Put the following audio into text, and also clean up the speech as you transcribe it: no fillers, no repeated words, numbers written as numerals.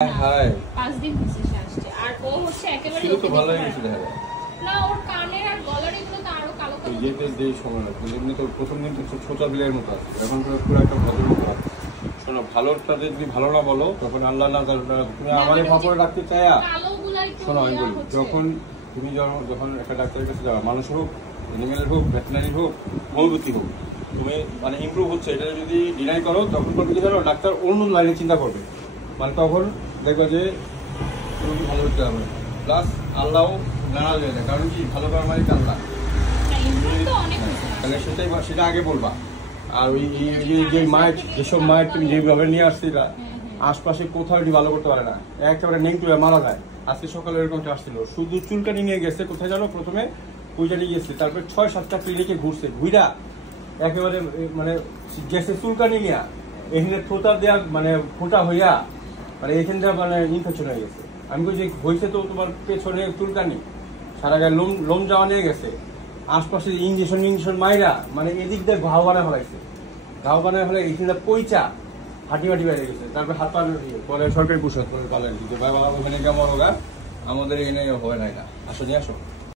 5 দিন হচ্ছে সে আসছে আর ও হচ্ছে একেবারে শুরু তো ভালোই হয়েছে দেখা যায় না ওর কানের আর গলার এগুলো তো আরো কালো কালো যেতে যেই সময় লাগবে এমনি তো প্রথম দিন তো ছোটা বিলের মতো আছে এখন তো পুরো একটা ভদ্র মতো আছে শোনো ভালোটা যদি ভালো না বলো তখন আল্লাহ না তুমি আমার খবর রাখতে চাইয়া শোনো আমি বলি যখন তুমি যখন একটা ডাক্তারের কাছে যাও মানুষ হোক অ্যানিমেলের হোক ভেটেনারি হোক হোমিওপ্যাথি হোক তুমি মানে ইমপ্রুভ হচ্ছে এটা যদি ডিনাই করো তখন করবে কি জানো ডাক্তার অন্য লাইনে চিন্তা করবে মানে তখন দেখবে যে তুমি ভালো হতে হবে প্লাস আল্লাহও নারাজ হয়ে যায় কারণ কি ভালো করার মালিক আল্লাহ তাহলে সেটা আগে বলবা আর ওই যে মায়ের যেসব মায়ের তুমি যেভাবে নিয়ে আসছিলা আশপাশে কোথাও এটি ভালো করতে পারে না একেবারে নেগেটিভ মারা যায় আজকে সকালে এরকমটা আসছিল শুধু চুলকানি নিয়ে গেছে কোথায় জানো প্রথমে ওইটা নিয়ে গেছে তারপরে 6-7টা ক্লিনিকে ঘুরছে ঘুরা একেবারে মানে গেছে চুলকানি নিয়ে এখানে ফোঁটা দেওয়া মানে ফোঁটা হইয়া মানে এখানটা মানে ইনফেকশন হয়ে গেছে আমি বলছি হয়েছে তো তোমার পেছনে চুলকানি সারা গায়ে লোম যাওয়া নিয়ে গেছে আশপাশে ইঞ্জেকশন মাইরা মানে এদিক দিয়ে ঘাও বানায় ফেলাইছে ঘাও বানায় ফেলে এখানে পয়চা হাঁটি বেড়ে গেছে তারপরে হাত পা পরে সরকারি প্রসাদ করে পালেন বাবা ওখানে কেমন হোক আমাদের এখানে হয় না আসো নিয়ে আসো